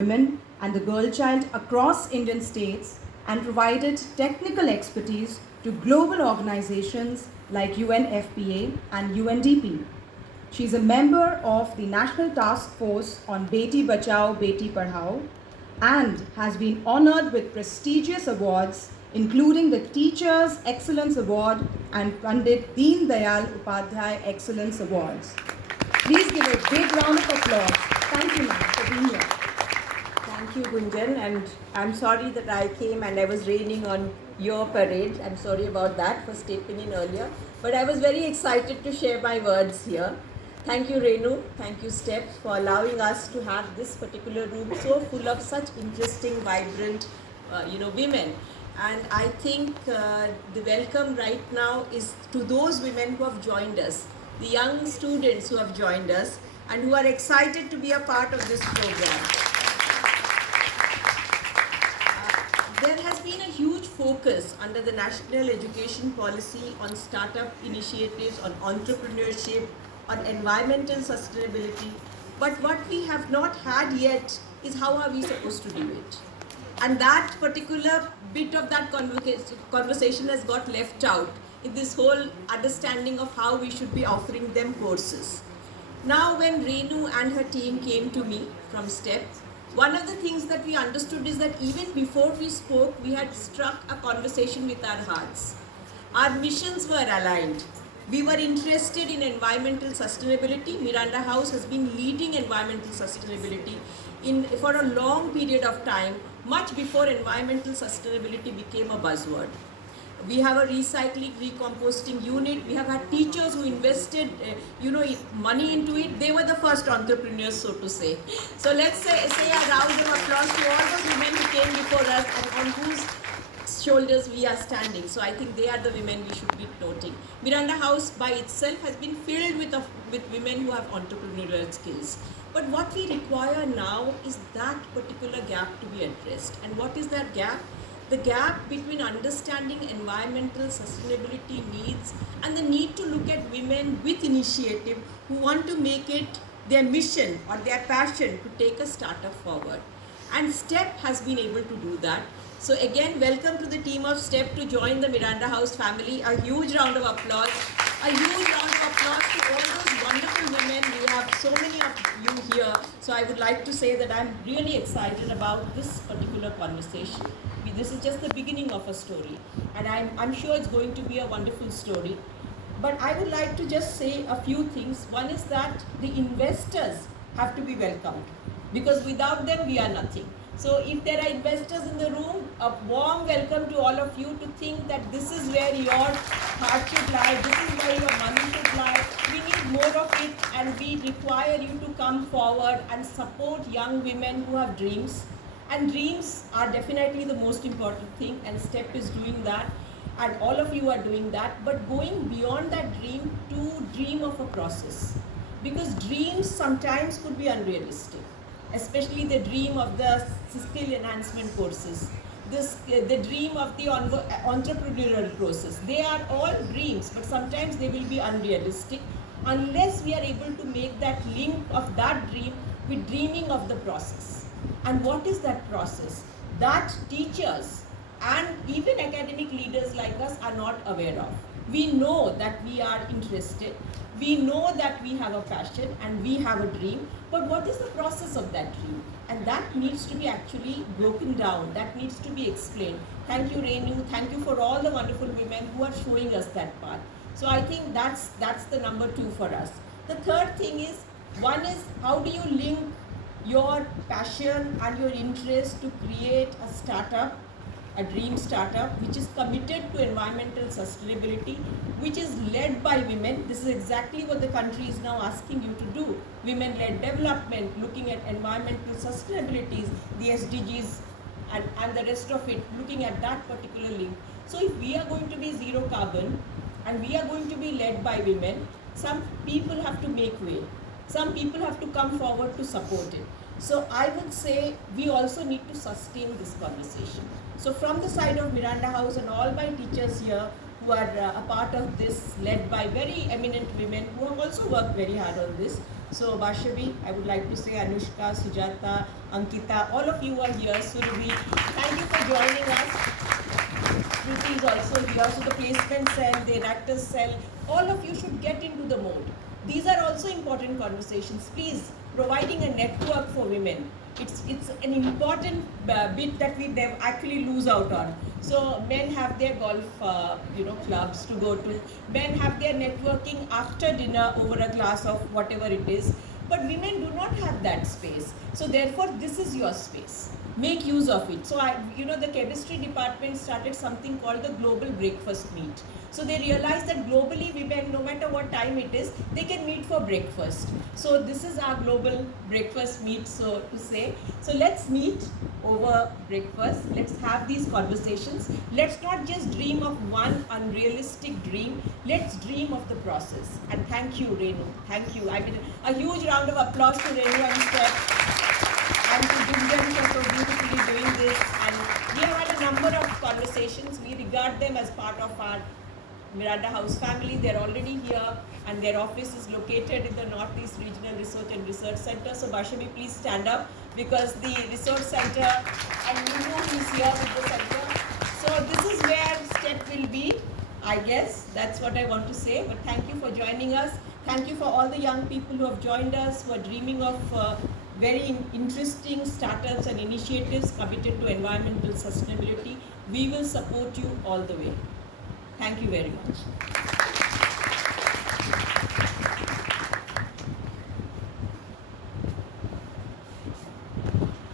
women and the girl child across Indian states and provided technical expertise to global organizations like UNFPA and UNDP. She is a member of the National Task Force on Beti Bachao, Beti Padhao and has been honored with prestigious awards including the Teachers Excellence Award and Pandit Deen Dayal Upadhyay Excellence Awards. Please give a big round of applause. Thank you, ma'am, for being here. Thank you, Gunjan, and I'm sorry that I came and I was raining on your parade. I'm sorry about that for stepping in earlier, but I was very excited to share my words here. Thank you, Renu. Thank you, Step, for allowing us to have this particular room so full of such interesting, vibrant, women. And I think the welcome right now is to those women who have joined us, the young students who have joined us, and who are excited to be a part of this program. There has been a huge focus under the National Education Policy on startup initiatives, on entrepreneurship, on environmental sustainability. But what we have not had yet is how are we supposed to do it? And that particular bit of that conversation has got left out in this whole understanding of how we should be offering them courses. Now, when Renu and her team came to me from STEP, one of the things that we understood is that even before we spoke, we had struck a conversation with our hearts. Our missions were aligned. We were interested in environmental sustainability. Miranda House has been leading environmental sustainability for a long period of time, much before environmental sustainability became a buzzword. We have a recycling, recomposting unit. We have had teachers who invested, money into it. They were the first entrepreneurs, so to say. So let's say a round of applause to all those women who came before us and on whose shoulders we are standing. So I think they are the women we should be noting. Miranda House by itself has been filled with women who have entrepreneurial skills. But what we require now is that particular gap to be addressed. And what is that gap? The gap between understanding environmental sustainability needs and the need to look at women with initiative who want to make it their mission or their passion to take a startup forward. And STEP has been able to do that. So again, welcome to the team of STEP to join the Miranda House family. A huge round of applause. A huge round of applause to all those wonderful women. We have so many of you here. So I would like to say that I'm really excited about this particular conversation. This is just the beginning of a story, and I'm sure it's going to be a wonderful story. But I would like to just say a few things. One is that the investors have to be welcomed, because without them we are nothing. So if there are investors in the room, a warm welcome to all of you to think that this is where your heart should lie, this is where your money should lie. We need more of it, and we require you to come forward and support young women who have dreams. And dreams are definitely the most important thing, and STEP is doing that, and all of you are doing that. But going beyond that dream to dream of a process, because dreams sometimes could be unrealistic, especially the dream of the skill enhancement courses, the dream of the entrepreneurial process. They are all dreams, but sometimes they will be unrealistic unless we are able to make that link of that dream with dreaming of the process. And what is that process? That teachers and even academic leaders like us are not aware of. We know that we are interested, we know that we have a passion and we have a dream, but what is the process of that dream? And that needs to be actually broken down, that needs to be explained. Thank you, Renu, thank you for all the wonderful women who are showing us that path. So I think that's the number 2 for us. The third thing is, one is how do you link your passion and your interest to create a startup, a dream startup, which is committed to environmental sustainability, which is led by women. This is exactly what the country is now asking you to do. Women-led development, looking at environmental sustainabilities, the SDGs, and the rest of it, looking at that particular link. So if we are going to be zero carbon, and we are going to be led by women, some people have to make way. Some people have to come forward to support it. So I would say we also need to sustain this conversation. So from the side of Miranda House and all my teachers here who who are a part of this, led by very eminent women who have also worked very hard on this. So Varshavi, I would like to say Anushka, Sujata, Ankita, all of you are here. Surabhi, thank you for joining us. Shruti is also here. So the placement cell, the enactors cell, all of you should get into the mode. These are also important conversations. Please, providing a network for women. It's an important bit that we actually lose out on. So men have their golf clubs to go to. Men have their networking after dinner over a glass of whatever it is. But women do not have that space. So therefore, this is your space. Make use of it. So the chemistry department started something called the Global Breakfast Meet. So they realized that globally women, no matter what time it is, they can meet for breakfast. So this is our global breakfast meet, so to say. So let's meet over breakfast. Let's have these conversations. Let's not just dream of one unrealistic dream. Let's dream of the process. And thank you, Renu. Thank you. I mean, a huge round of applause to Renu and Steph and to Gunjan for so beautifully doing this. And we have had a number of conversations. We regard them as part of our Miranda House family. They're already here and their office is located in the Northeast Regional Research Center. So Varshavi, please stand up because the research center, and Nunu is here with the center. So this is where STEP will be, I guess. That's what I want to say. But thank you for joining us. Thank you for all the young people who have joined us, who are dreaming of very interesting startups and initiatives committed to environmental sustainability. We will support you all the way. Thank you very much.